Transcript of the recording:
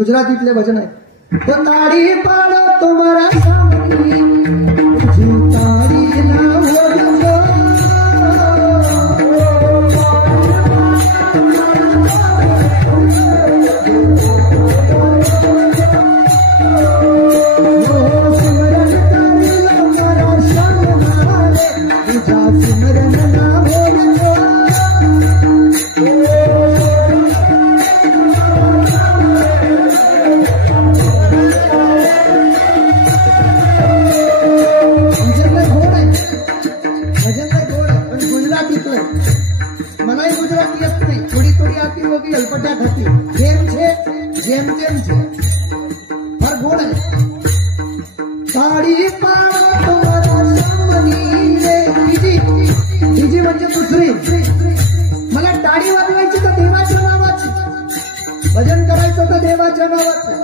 गुजरातीतले भजन आहे. तो ताडी पाडो तुम्हारा सामनी तुझी ताडी ना हो मलाही गुजराती येत नाही, थोडी थोडी आती होगी अल्पट्या खाती जेम फार गोड आहे. ताडी पाडो तुम्हारा सामनी रे तिजी म्हणजे दुसरी. मला टाळी वाजवायची तर देवाच्या नावाची, भजन करायचं तर देवाच्या नावाचं.